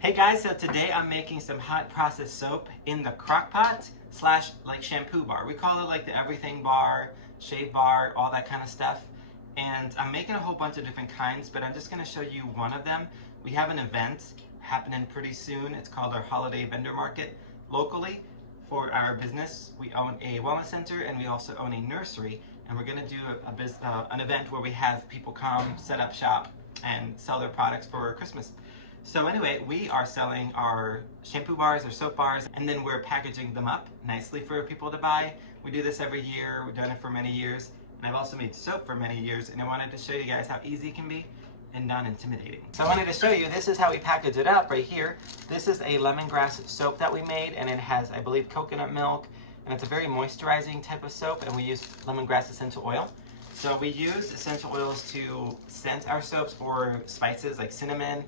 Hey guys, so today I'm making some hot processed soap in the crock pot slash like shampoo bar. We call it like the everything bar, shave bar, all that kind of stuff. And I'm making a whole bunch of different kinds, but I'm just going to show you one of them. We have an event happening pretty soon. It's called our holiday vendor market locally for our business. We own a wellness center and we also own a nursery. And we're going to do an event where we have people come, set up shop, and sell their products for Christmas. So anyway, we are selling our shampoo bars or soap bars, and then we're packaging them up nicely for people to buy. We do this every year. We've done it for many years. And I've also made soap for many years, and I wanted to show you guys how easy it can be and non-intimidating. So I wanted to show you, this is how we package it up right here. This is a lemongrass soap that we made, and it has, I believe, coconut milk, and it's a very moisturizing type of soap, and we use lemongrass essential oil. So we use essential oils to scent our soaps for spices like cinnamon.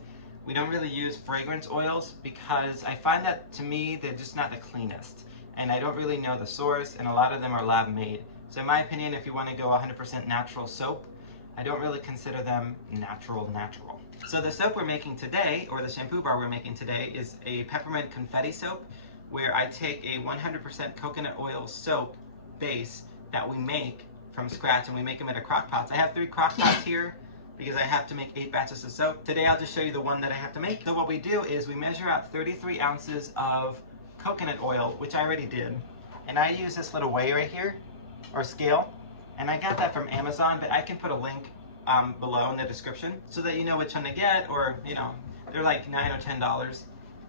We don't really use fragrance oils because I find that, to me, they're just not the cleanest. And I don't really know the source, and a lot of them are lab made. So in my opinion, if you want to go 100% natural soap, I don't really consider them natural. So the soap we're making today, or the shampoo bar we're making today, is a peppermint confetti soap, where I take a 100% coconut oil soap base that we make from scratch, and we make them in a crock pots. I have 3 crock pots here, because I have to make 8 batches of soap. Today I'll just show you the one that I have to make. So what we do is we measure out 33 ounces of coconut oil, which I already did. And I use this little weigh right here, or scale. And I got that from Amazon, but I can put a link below in the description so that you know which one to get, or they're like $9 or $10.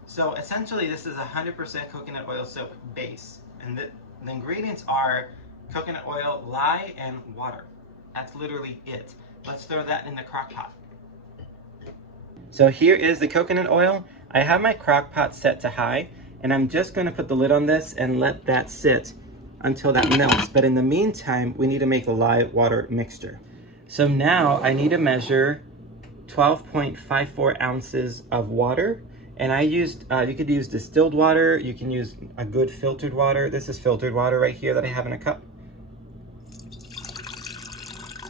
So essentially this is 100% coconut oil soap base. And the ingredients are coconut oil, lye, and water. That's literally it. Let's throw that in the crock pot. So here is the coconut oil. I have my crock pot set to high, and I'm just going to put the lid on this and let that sit until that melts. But in the meantime, we need to make the lye water mixture. So now I need to measure 12.54 ounces of water. And I used, you could use distilled water, you can use a good filtered water. This is filtered water right here that I have in a cup.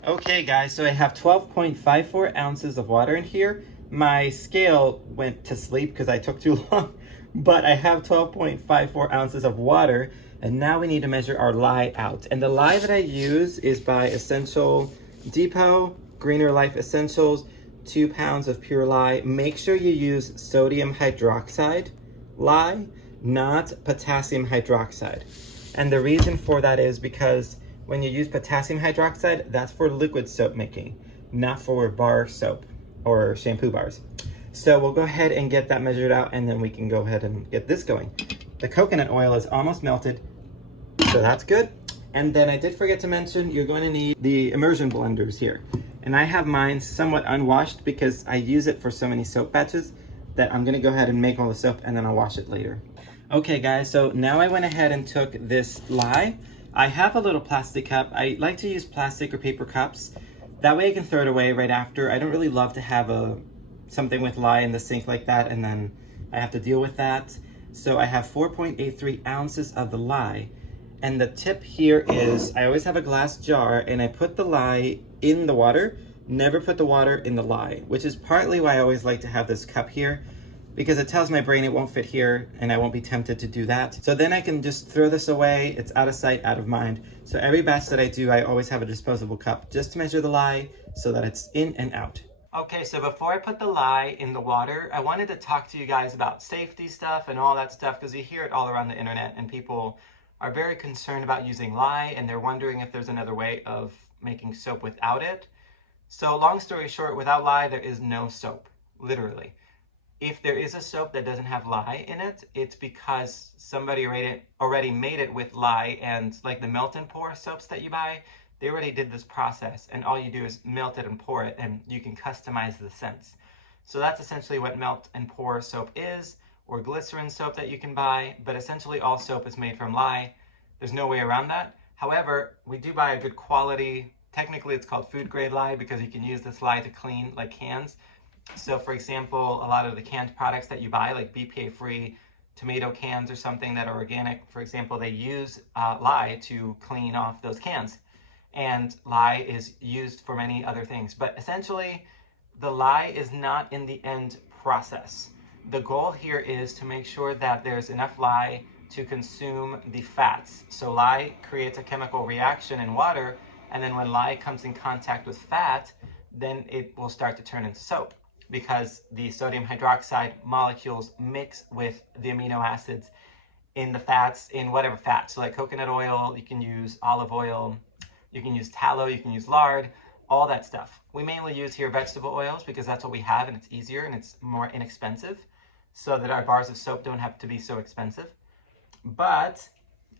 Okay guys, so I have 12.54 ounces of water in here. My scale went to sleep because I took too long, but I have 12.54 ounces of water, and now we need to measure our lye out. And the lye that I use is by Essential Depot, Greener Life Essentials, 2 pounds of pure lye. Make sure you use sodium hydroxide lye, not potassium hydroxide. And the reason for that is because when you use potassium hydroxide, that's for liquid soap making, not for bar soap or shampoo bars. So we'll go ahead and get that measured out, and then we can go ahead and get this going. The coconut oil is almost melted, so that's good. And then I did forget to mention, you're going to need the immersion blenders here. And I have mine somewhat unwashed because I use it for so many soap batches that I'm going to go ahead and make all the soap, and then I'll wash it later. Okay guys, so now I went ahead and took this lye. I have a little plastic cup. I like to use plastic or paper cups. That way I can throw it away right after. I don't really love to have something with lye in the sink like that, and then I have to deal with that. So I have 4.83 ounces of the lye. And the tip here is I always have a glass jar, and I put the lye in the water, never put the water in the lye, which is partly why I always like to have this cup here, because it tells my brain it won't fit here and I won't be tempted to do that. So then I can just throw this away. It's out of sight, out of mind. So every batch that I do, I always have a disposable cup just to measure the lye so that it's in and out. Okay, so before I put the lye in the water, I wanted to talk to you guys about safety stuff and all that stuff, because you hear it all around the internet and people are very concerned about using lye, and they're wondering if there's another way of making soap without it. So long story short, without lye, there is no soap, literally. If there is a soap that doesn't have lye in it, it's because somebody already made it with lye, and like the melt and pour soaps that you buy, they already did this process, and all you do is melt it and pour it, and you can customize the scents. So that's essentially what melt and pour soap is, or glycerin soap that you can buy, but essentially all soap is made from lye. There's no way around that. However, we do buy a good quality, technically it's called food grade lye, because you can use this lye to clean like cans. So for example, a lot of the canned products that you buy, like BPA-free tomato cans or something that are organic, for example, they use lye to clean off those cans. And lye is used for many other things. But essentially, the lye is not in the end process. The goal here is to make sure that there's enough lye to consume the fats. So lye creates a chemical reaction in water, and then when lye comes in contact with fat, then it will start to turn into soap, because the sodium hydroxide molecules mix with the amino acids in the fats, in whatever fat. So like coconut oil, you can use olive oil, you can use tallow, you can use lard, all that stuff. We mainly use here vegetable oils because that's what we have, and it's easier and it's more inexpensive, so that our bars of soap don't have to be so expensive. But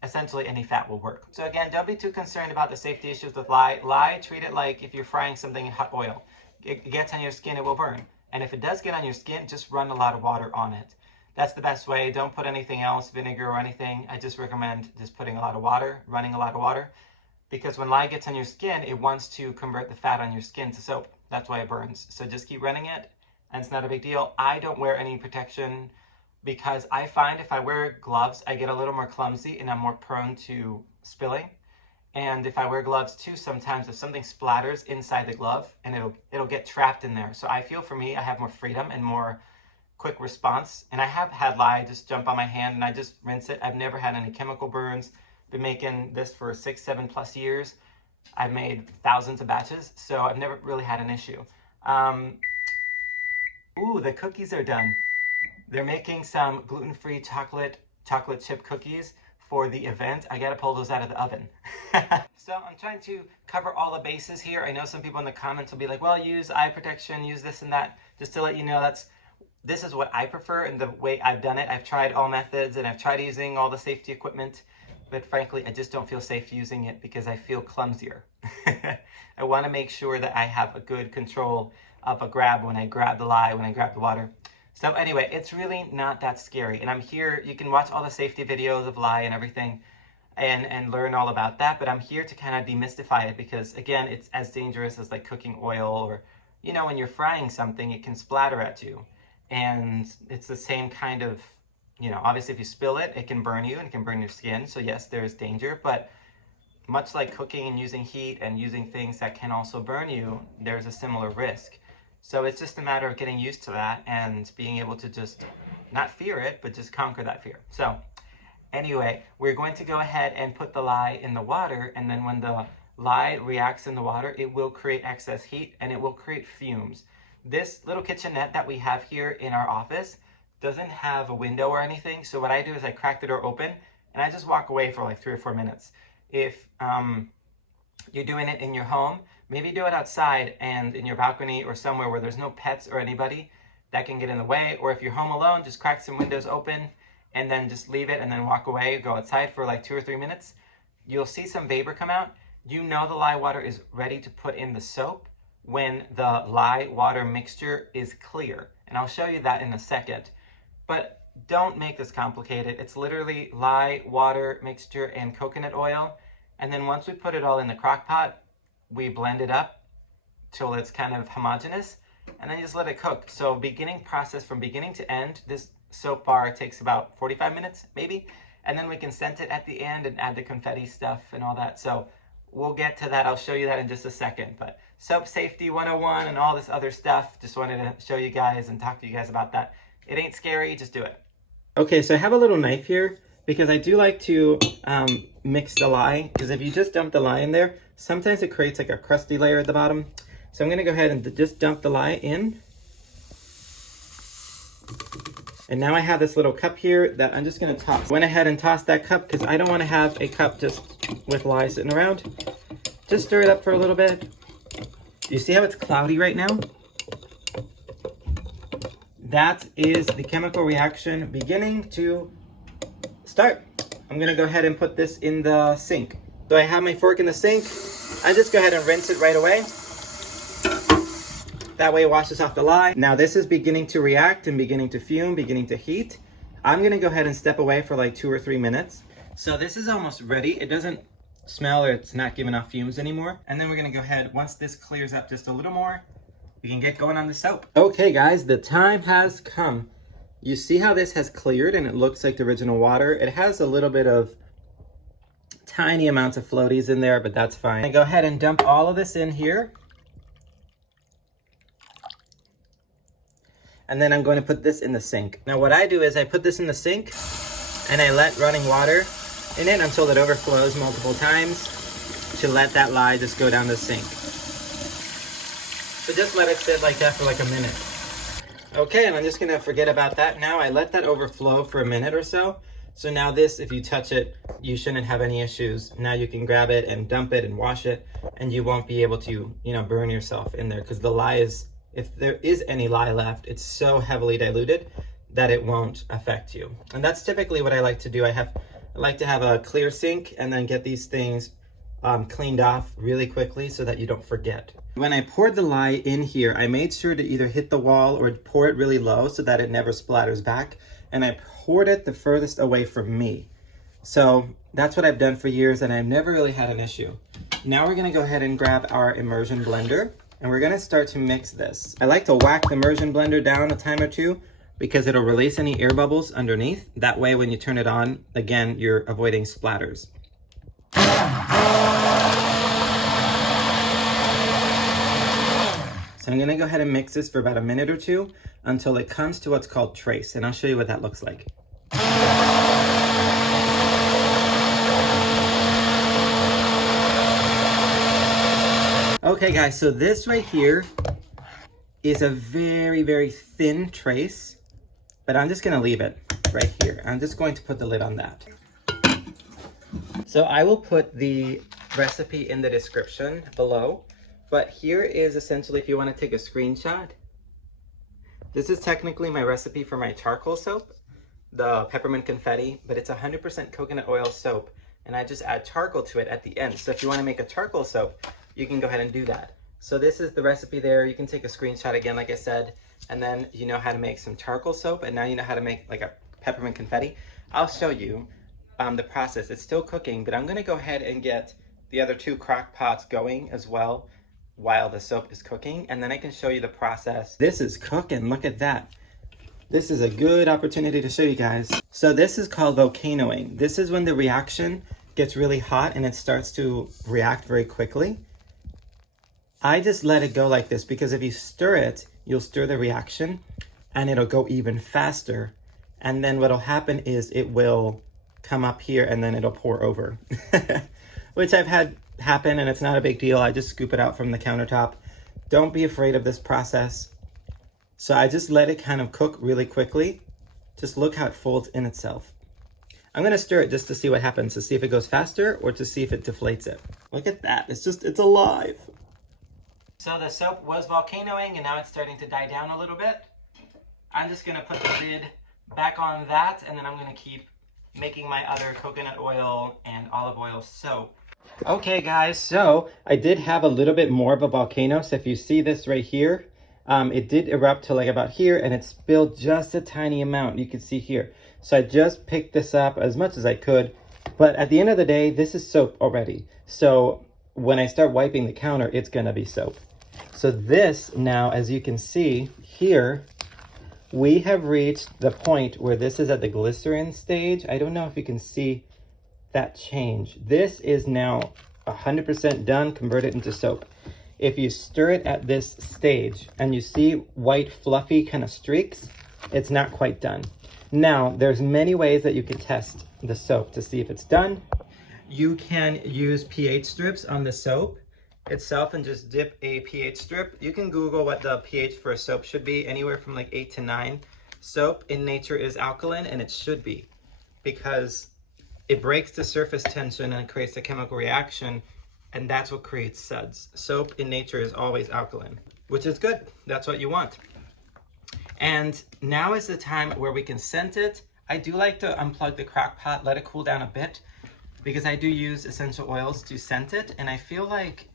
essentially any fat will work. So again, don't be too concerned about the safety issues with lye. Lye, treat it like if you're frying something in hot oil. It gets on your skin, it will burn. And if it does get on your skin, just run a lot of water on it. That's the best way. Don't put anything else, vinegar or anything. I just recommend just putting a lot of water, running a lot of water. Because when lye gets on your skin, it wants to convert the fat on your skin to soap. That's why it burns. So just keep running it, and it's not a big deal. I don't wear any protection because I find if I wear gloves, I get a little more clumsy and I'm more prone to spilling. And if I wear gloves too, sometimes if something splatters inside the glove, and it'll get trapped in there. So I feel for me, I have more freedom and more quick response. And I have had lye just jump on my hand and I just rinse it. I've never had any chemical burns. Been making this for 6-7+ years. I've made thousands of batches, so I've never really had an issue. Ooh, the cookies are done. They're making some gluten-free chocolate chip cookies for the event. I gotta pull those out of the oven. So I'm trying to cover all the bases here. I know some people in the comments will be like, well, use eye protection, use this and that. Just to let you know, this is what I prefer and the way I've done it. I've tried all methods and I've tried using all the safety equipment, but frankly, I just don't feel safe using it because I feel clumsier. I wanna make sure that I have a good control of a grab when I grab the lye, when I grab the water. So anyway, it's really not that scary. And I'm here, you can watch all the safety videos of lye and everything and learn all about that. But I'm here to kind of demystify it because, again, it's as dangerous as like cooking oil or, you know, when you're frying something, it can splatter at you. And it's the same kind of, you know, obviously if you spill it, it can burn you and it can burn your skin. So yes, there is danger, but much like cooking and using heat and using things that can also burn you, there's a similar risk. So it's just a matter of getting used to that and being able to just not fear it, but just conquer that fear. So anyway, we're going to go ahead and put the lye in the water, and then when the lye reacts in the water, it will create excess heat and it will create fumes. This little kitchenette that we have here in our office doesn't have a window or anything, so what I do is I crack the door open and I just walk away for like 3 or 4 minutes. If you're doing it in your home, maybe do it outside and in your balcony or somewhere where there's no pets or anybody that can get in the way. Or if you're home alone, just crack some windows open and then just leave it and then walk away, go outside for like 2 or 3 minutes. You'll see some vapor come out. You know the lye water is ready to put in the soap when the lye water mixture is clear. And I'll show you that in a second. But don't make this complicated. It's literally lye, water, mixture, and coconut oil. And then once we put it all in the crock pot, we blend it up till it's kind of homogeneous, and then you just let it cook. So beginning process from beginning to end, this soap bar takes about 45 minutes maybe, and then we can scent it at the end and add the confetti stuff and all that. So we'll get to that. I'll show you that in just a second. But soap safety 101 and all this other stuff, just wanted to show you guys and talk to you guys about that. It ain't scary, just do it. Okay, so I have a little knife here because I do like to mix the lye, because if you just dump the lye in there, sometimes it creates like a crusty layer at the bottom. So I'm gonna go ahead and just dump the lye in. And now I have this little cup here that I'm just gonna toss. Went ahead and tossed that cup because I don't wanna have a cup just with lye sitting around. Just stir it up for a little bit. You see how it's cloudy right now? That is the chemical reaction beginning to start. I'm gonna go ahead and put this in the sink. So I have my fork in the sink. I just go ahead and rinse it right away. That way it washes off the lye. Now this is beginning to react and beginning to fume, beginning to heat. I'm gonna go ahead and step away for like 2 or 3 minutes. So this is almost ready. It doesn't smell or it's not giving off fumes anymore. And then we're gonna go ahead, once this clears up just a little more, we can get going on the soap. Okay guys, the time has come. You see how this has cleared and it looks like the original water. It has a little bit of tiny amounts of floaties in there, but that's fine. I go ahead and dump all of this in here. And then I'm going to put this in the sink. Now what I do is I put this in the sink and I let running water in it until it overflows multiple times to let that lye just go down the sink. So just let it sit like that for like a minute. Okay, and I'm just gonna forget about that now. I let that overflow for a minute or so. So now this, if you touch it, you shouldn't have any issues. Now you can grab it and dump it and wash it, and you won't be able to, burn yourself in there, because the lye is, if there is any lye left, it's so heavily diluted that it won't affect you. And that's typically what I like to do. I like to have a clear sink and then get these things cleaned off really quickly so that you don't forget. When I poured the lye in here, I made sure to either hit the wall or pour it really low so that it never splatters back. And I poured it the furthest away from me. So that's what I've done for years, and I've never really had an issue. Now we're gonna go ahead and grab our immersion blender, and we're gonna start to mix this. I like to whack the immersion blender down a time or two because it'll release any air bubbles underneath. That way when you turn it on, again, you're avoiding splatters. So I'm gonna go ahead and mix this for about a minute or two until it comes to what's called trace, and I'll show you what that looks like. Okay guys, so this right here is a very, very thin trace, but I'm just gonna leave it right here. I'm just going to put the lid on that. So I will put the recipe in the description below, but here is essentially, if you want to take a screenshot, this is technically my recipe for my charcoal soap, the peppermint confetti, but it's 100% coconut oil soap, and I just add charcoal to it at the end. So if you want to make a charcoal soap, you can go ahead and do that. So this is the recipe there. You can take a screenshot again, like I said, and then you know how to make some charcoal soap, and now you know how to make like a peppermint confetti. I'll show you the process. It's still cooking, but I'm going to go ahead and get the other 2 crock pots going as well while the soap is cooking, and then I can show you the process. This is cooking, look at that. This is a good opportunity to show you guys. So this is called volcanoing. This is when the reaction gets really hot and it starts to react very quickly. I just let it go like this because if you stir it, you'll stir the reaction and it'll go even faster. And then what'll happen is it will come up here and then it'll pour over, which I've had happen, and it's not a big deal. I just scoop it out from the countertop. Don't be afraid of this process. So I just let it kind of cook really quickly. Just look how it folds in itself. I'm gonna stir it just to see what happens, to see if it goes faster or to see if it deflates it. Look at that, it's alive. So the soap was volcanoing and now it's starting to die down a little bit. I'm just gonna put the lid back on that, and then I'm gonna keep making my other coconut oil and olive oil soap. Okay guys, so I did have a little bit more of a volcano. So if you see this right here, it did erupt to like about here, and it spilled just a tiny amount. You can see here. So I just picked this up as much as I could, but at the end of the day, this is soap already. So when I start wiping the counter, it's gonna be soap. So this now, as you can see here, we have reached the point where this is at the glycerin stage. I don't know if you can see that change. This is now 100% done, converted into soap. If you stir it at this stage and you see white fluffy kind of streaks, it's not quite done. Now, there's many ways that you can test the soap to see if it's done. You can use pH strips on the soap itself and just dip a pH strip. You can Google what the pH for a soap should be, anywhere from like 8 to 9. Soap in nature is alkaline, and it should be, because it breaks the surface tension and creates a chemical reaction, and that's what creates suds. Soap in nature is always alkaline, which is good. That's what you want. And now is the time where we can scent it. I do like to unplug the crock pot, let it cool down a bit, because I do use essential oils to scent it, and I feel like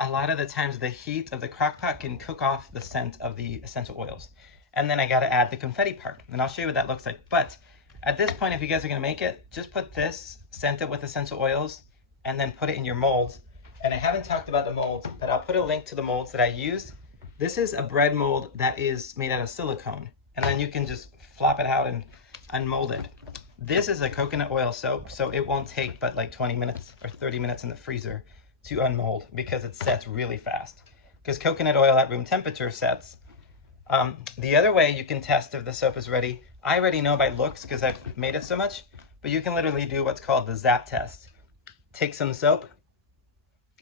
a lot of the times the heat of the crock pot can cook off the scent of the essential oils. And then I gotta add the confetti part, and I'll show you what that looks like. But at this point, if you guys are gonna make it, just put this, scent it with essential oils, and then put it in your molds. And I haven't talked about the molds, but I'll put a link to the molds that I used. This is a bread mold that is made out of silicone, and then you can just flop it out and unmold it. This is a coconut oil soap, so it won't take but like 20 minutes or 30 minutes in the freezer to unmold, because it sets really fast. Because coconut oil at room temperature sets The other way you can test if the soap is ready, I already know by looks because I've made it so much, but you can literally do what's called the zap test. Take some soap,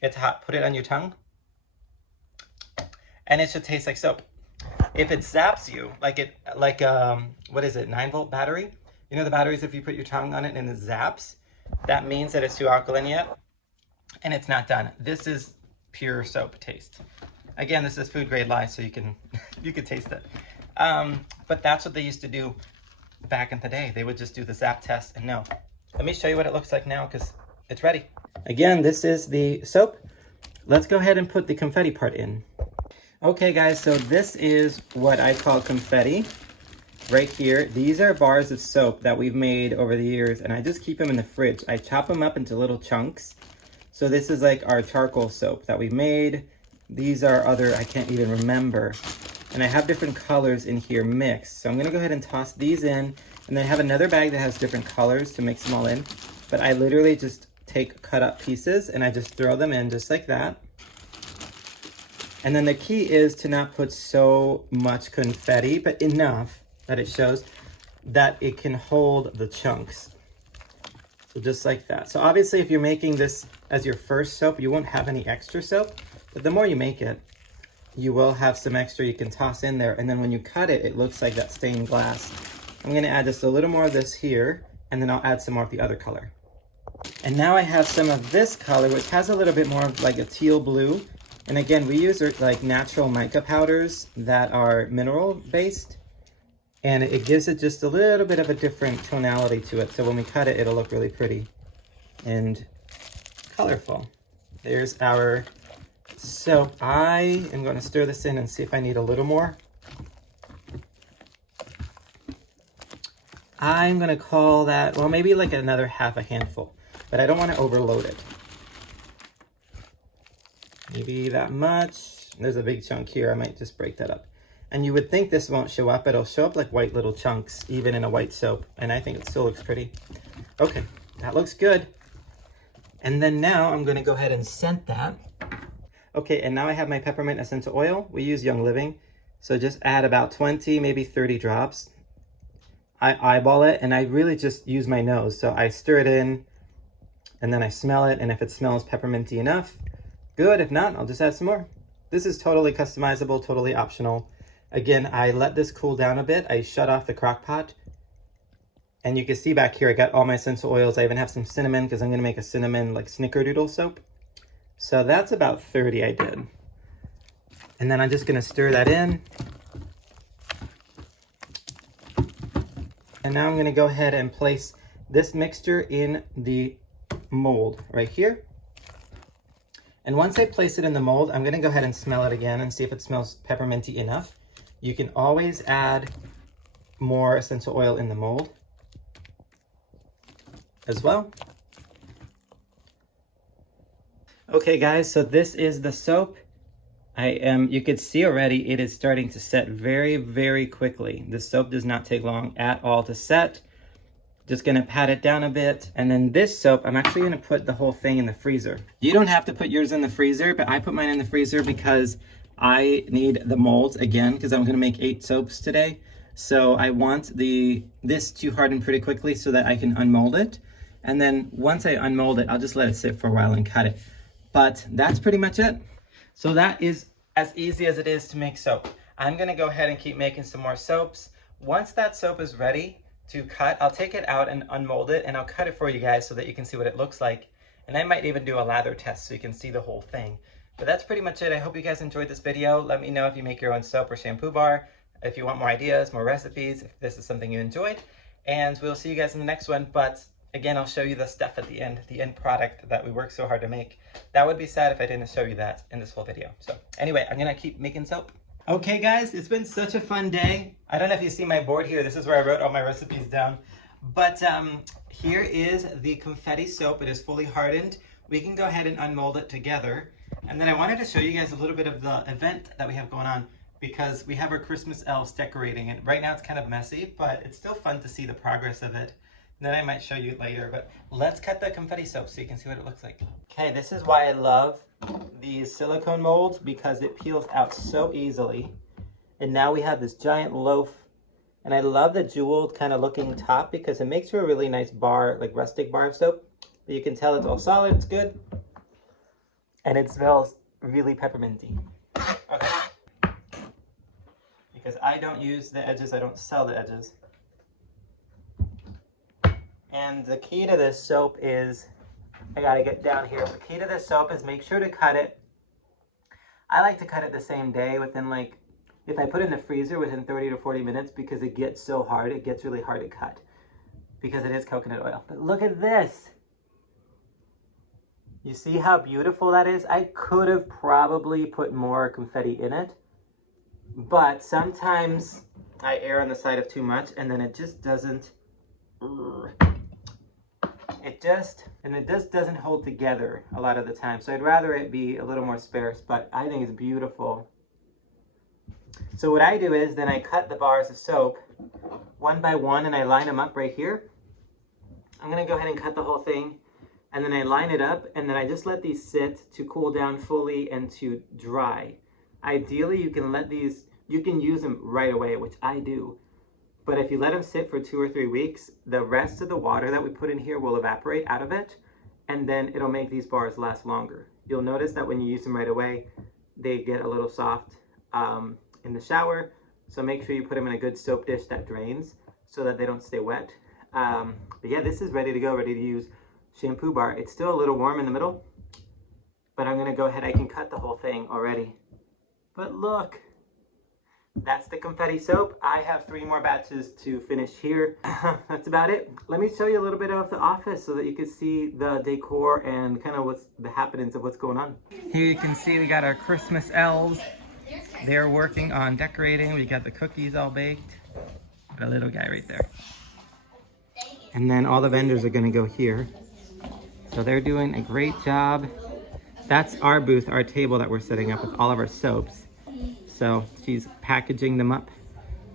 it's hot, put it on your tongue, and it should taste like soap. If it zaps you, what is it, 9-volt battery? You know the batteries, if you put your tongue on it and it zaps, that means that it's too alkaline yet, and it's not done. This is pure soap taste. Again, this is food grade lye, so you can you could taste it. But that's what they used to do back in the day. They would just do the zap test and no. Let me show you what it looks like now because it's ready. Again, this is the soap. Let's go ahead and put the confetti part in. Okay guys, so this is what I call confetti right here. These are bars of soap that we've made over the years, and I just keep them in the fridge. I chop them up into little chunks. So this is like our charcoal soap that we made. These are other, I can't even remember. And I have different colors in here mixed. So I'm gonna go ahead and toss these in, and then I have another bag that has different colors to mix them all in. But I literally just take cut up pieces and I just throw them in just like that. And then the key is to not put so much confetti, but enough that it shows that it can hold the chunks. So just like that. So obviously if you're making this as your first soap, you won't have any extra soap, but the more you make it, you will have some extra you can toss in there. And then when you cut it, it looks like that stained glass. I'm gonna add just a little more of this here, and then I'll add some more of the other color. And now I have some of this color, which has a little bit more of like a teal blue. And again, we use like natural mica powders that are mineral based, and it gives it just a little bit of a different tonality to it. So when we cut it, it'll look really pretty and colorful. There's our soap. I am going to stir this in and see if I need a little more. I'm going to call that, well, maybe like another half a handful, but I don't want to overload it. Maybe that much. There's a big chunk here. I might just break that up. And you would think this won't show up, but it'll show up like white little chunks, even in a white soap. And I think it still looks pretty. Okay, that looks good. And then now I'm gonna go ahead and scent that. Okay, and now I have my peppermint essential oil. We use Young Living. So just add about 20, maybe 30 drops. I eyeball it, and I really just use my nose. So I stir it in, and then I smell it. And if it smells pepperminty enough, good. If not, I'll just add some more. This is totally customizable, totally optional. Again, I let this cool down a bit. I shut off the crock pot. And you can see back here, I got all my essential oils. I even have some cinnamon because I'm gonna make a cinnamon like snickerdoodle soap. So that's about 30 I did. And then I'm just gonna stir that in. And now I'm gonna go ahead and place this mixture in the mold right here. And once I place it in the mold, I'm gonna go ahead and smell it again and see if it smells pepperminty enough. You can always add more essential oil in the mold as well. Okay guys, so this is the soap. You could see already it is starting to set very, very quickly. The soap does not take long at all to set. Just gonna pat it down a bit. And then this soap, I'm actually gonna put the whole thing in the freezer. You don't have to put yours in the freezer, but I put mine in the freezer because I need the molds again, because I'm gonna make 8 soaps today. So I want this to harden pretty quickly so that I can unmold it. And then once I unmold it, I'll just let it sit for a while and cut it. But that's pretty much it. So that is as easy as it is to make soap. I'm gonna go ahead and keep making some more soaps. Once that soap is ready to cut, I'll take it out and unmold it, and I'll cut it for you guys so that you can see what it looks like. And I might even do a lather test so you can see the whole thing. But that's pretty much it. I hope you guys enjoyed this video. Let me know if you make your own soap or shampoo bar, if you want more ideas, more recipes, if this is something you enjoyed. And we'll see you guys in the next one. But again, I'll show you the stuff at the end product that we worked so hard to make. That would be sad if I didn't show you that in this whole video. So anyway, I'm gonna keep making soap. Okay guys, it's been such a fun day. I don't know if you see my board here. This is where I wrote all my recipes down. But here is the confetti soap. It is fully hardened. We can go ahead and unmold it together. And then I wanted to show you guys a little bit of the event that we have going on, because we have our Christmas elves decorating, and right now it's kind of messy, but it's still fun to see the progress of it. And then I might show you later, but let's cut the confetti soap so you can see what it looks like. Okay, this is why I love these silicone molds, because it peels out so easily. And now we have this giant loaf. And I love the jeweled kind of looking top because it makes for a really nice bar, like rustic bar of soap. But you can tell it's all solid, it's good. And it smells really pepperminty. Okay. Because I don't use the edges, I don't sell the edges. And the key to this soap is, I gotta get down here. The key to this soap is make sure to cut it. I like to cut it the same day within like, if I put it in the freezer within 30 to 40 minutes because it gets so hard, it gets really hard to cut because it is coconut oil. But look at this. You see how beautiful that is? I could have probably put more confetti in it, but sometimes I err on the side of too much and then it just doesn't, it just doesn't hold together a lot of the time. So I'd rather it be a little more sparse, but I think it's beautiful. So what I do is then I cut the bars of soap one by one and I line them up right here. I'm gonna go ahead and cut the whole thing and then I line it up and then I just let these sit to cool down fully and to dry. Ideally you can let these, you can use them right away, which I do. But if you let them sit for 2 or 3 weeks, the rest of the water that we put in here will evaporate out of it and then it'll make these bars last longer. You'll notice that when you use them right away, they get a little soft in the shower, so make sure you put them in a good soap dish that drains so that they don't stay wet. But yeah, this is ready to go, ready to use shampoo bar. It's still a little warm in the middle, but I'm gonna go ahead, I can cut the whole thing already. But look, that's the confetti soap. I have 3 more batches to finish here. That's about it. Let me show you a little bit of the office so that you can see the decor and kind of what's the happenings of what's going on. Here you can see we got our Christmas elves. They're working on decorating. We got the cookies all baked. Got a little guy right there. And then all the vendors are gonna go here. So they're doing a great job. That's our booth, our table that we're setting up with all of our soaps. So she's packaging them up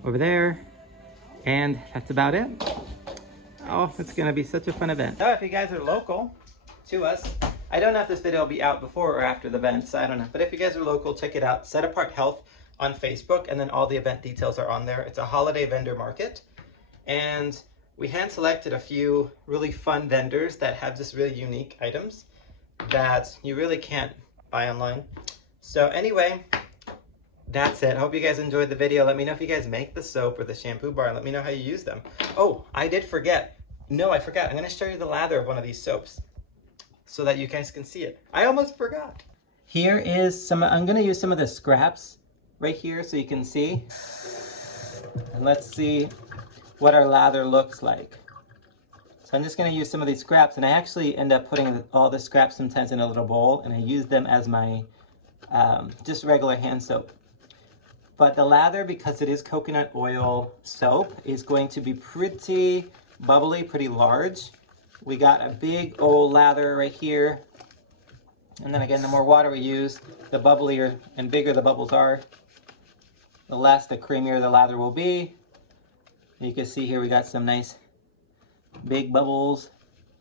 over there. And that's about it. Oh, it's gonna be such a fun event. So if you guys are local to us, I don't know if this video will be out before or after the event, so I don't know. But if you guys are local, check it out. Set Apart Health on Facebook, and then all the event details are on there. It's a holiday vendor market. And we hand selected a few really fun vendors that have just really unique items that you really can't buy online. So anyway, that's it. Hope you guys enjoyed the video. Let me know if you guys make the soap or the shampoo bar and let me know how you use them. Oh, I did forget. No, I forgot. I'm gonna show you the lather of one of these soaps so that you guys can see it. I almost forgot. Here is some, I'm gonna use some of the scraps right here so you can see. And let's see what our lather looks like. So I'm just gonna use some of these scraps, and I actually end up putting all the scraps sometimes in a little bowl, and I use them as my just regular hand soap. But the lather, because it is coconut oil soap, is going to be pretty bubbly, pretty large. We got a big old lather right here. And then again, the more water we use, the bubblier and bigger the bubbles are, the less, the creamier the lather will be. You can see here we got some nice big bubbles,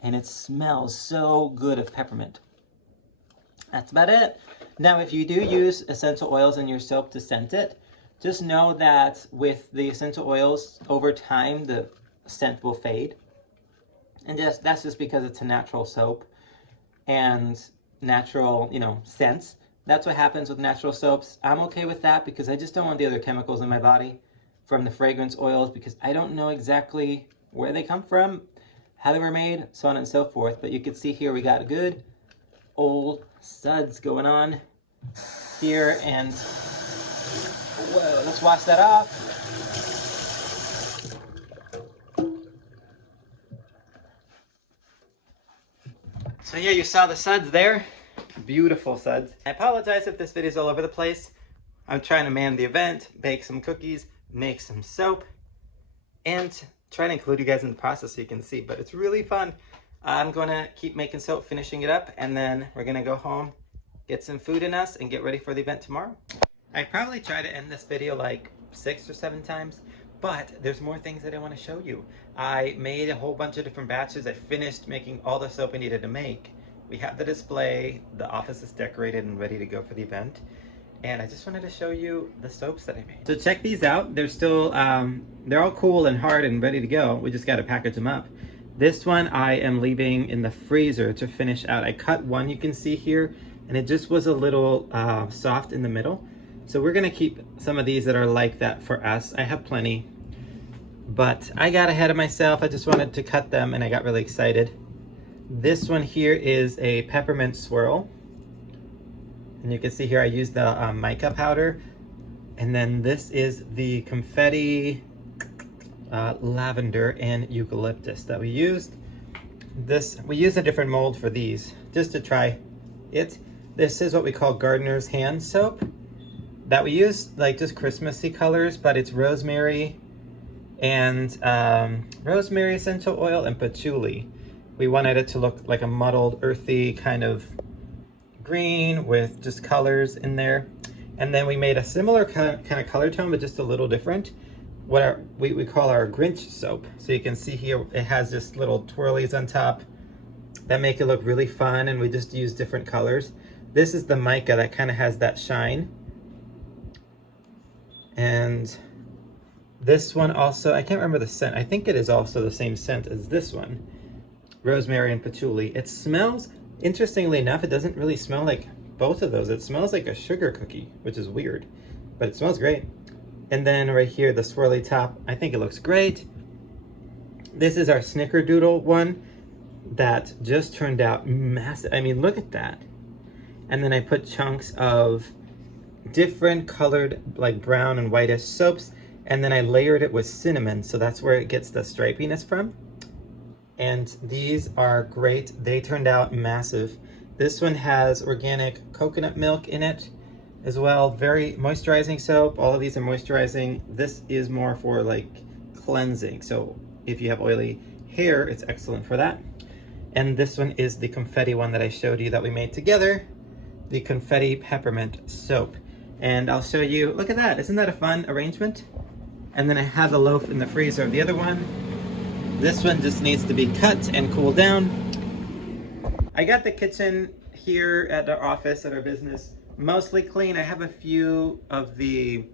and it smells so good of peppermint. That's about it. Now, if you do use essential oils in your soap to scent it, just know that with the essential oils, over time, the scent will fade. And that's just because it's a natural soap and natural, scents. That's what happens with natural soaps. I'm okay with that because I just don't want the other chemicals in my body from the fragrance oils because I don't know exactly where they come from, how they were made, so on and so forth. But you can see here we got a good old suds going on here, and whoa, let's wash that off. So yeah, you saw the suds there. Beautiful suds. I apologize if this video is all over the place. I'm trying to man the event, bake some cookies, make some soap, and try to include you guys in the process so you can see, but it's really fun. I'm gonna keep making soap, finishing it up, and then we're gonna go home, get some food in us, and get ready for the event tomorrow. I probably try to end this video like 6 or 7 times, but there's more things that I want to show you. I made a whole bunch of different batches. I finished making all the soap I needed to make. We have the display, the office is decorated and ready to go for the event. And I just wanted to show you the soaps that I made. So check these out. They're still, they're all cool and hard and ready to go. We just got to package them up. This one I am leaving in the freezer to finish out. I cut one, you can see here, and it just was a little soft in the middle. So we're gonna keep some of these that are like that for us. I have plenty, but I got ahead of myself. I just wanted to cut them and I got really excited. This one here is a peppermint swirl. And you can see here I used the mica powder. And then this is the confetti lavender and eucalyptus that we used. We used a different mold for these just to try it. This is what we call gardener's hand soap that we use, like just Christmassy colors, but it's rosemary and rosemary essential oil and patchouli. We wanted it to look like a muddled, earthy kind of green with just colors in there. And then we made a similar kind of color tone, but just a little different. What we call our Grinch soap. So you can see here, it has just little twirlies on top that make it look really fun, and we just use different colors. This is the mica that kind of has that shine. And this one also, I can't remember the scent. I think it is also the same scent as this one. Rosemary and patchouli. It smells, interestingly enough, it doesn't really smell like both of those. It smells like a sugar cookie, which is weird, but it smells great. And then right here, the swirly top, I think it looks great. This is our snickerdoodle one that just turned out massive. I mean, look at that. And then I put chunks of different colored, like brown and whitish soaps, and then I layered it with cinnamon, so that's where it gets the stripiness from. And these are great. They turned out massive. This one has organic coconut milk in it as well. Very moisturizing soap. All of these are moisturizing. This is more for like cleansing, so if you have oily hair, it's excellent for that. And this one is the confetti one that I showed you that we made together, the confetti peppermint soap. And I'll show you, look at that, isn't that a fun arrangement? And then I have the loaf in the freezer of the other one. This one just needs to be cut and cooled down. I got the kitchen here at our office, at our business, mostly clean. I have a few of the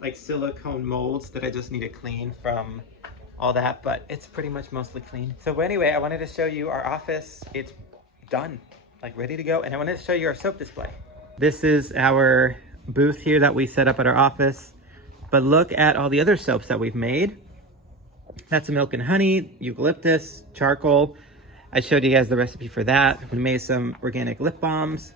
like silicone molds that I just need to clean from all that, but it's pretty much mostly clean. So anyway, I wanted to show you our office. It's done, like ready to go. And I wanted to show you our soap display. This is our booth here that we set up at our office, but look at all the other soaps that we've made. That's a milk and honey, eucalyptus, charcoal. I showed you guys the recipe for that. We made some organic lip balms,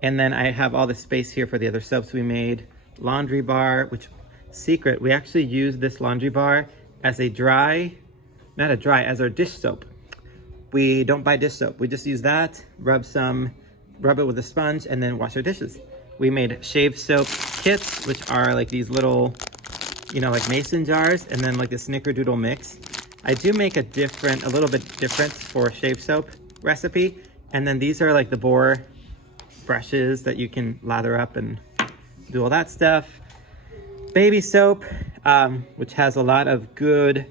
and then I have all the space here for the other soaps we made. Laundry bar, which secret, we actually use this laundry bar as a as our dish soap. We don't buy dish soap, we just use that, rub it with a sponge, and then wash our dishes. We made shave soap kits, which are like these little, you know, like mason jars, and then like the snickerdoodle mix. I do make a little bit different for shave soap recipe. And then these are like the boar brushes that you can lather up and do all that stuff. Baby soap, which has a lot of good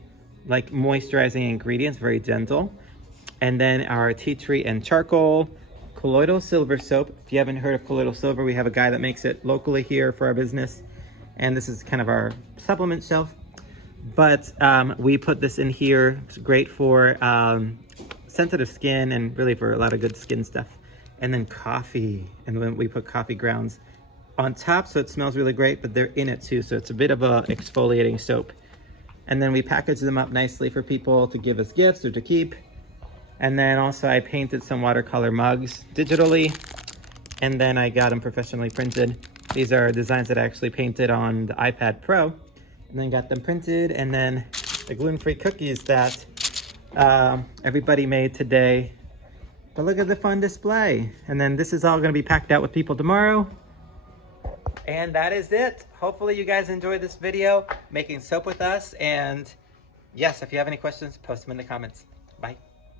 like moisturizing ingredients, very gentle. And then our tea tree and charcoal. Colloidal silver soap. If you haven't heard of colloidal silver, we have a guy that makes it locally here for our business. And this is kind of our supplement shelf. But we put this in here. It's great for sensitive skin and really for a lot of good skin stuff. And then coffee. And then we put coffee grounds on top, so it smells really great, but they're in it too. So it's a bit of a exfoliating soap. And then we package them up nicely for people to give as gifts or to keep. And then also I painted some watercolor mugs digitally, and then I got them professionally printed. These are designs that I actually painted on the iPad Pro, and then got them printed. And then the gluten-free cookies that everybody made today. But look at the fun display. And then this is all gonna be packed out with people tomorrow. And that is it. Hopefully you guys enjoyed this video, making soap with us. And yes, if you have any questions, post them in the comments. Bye.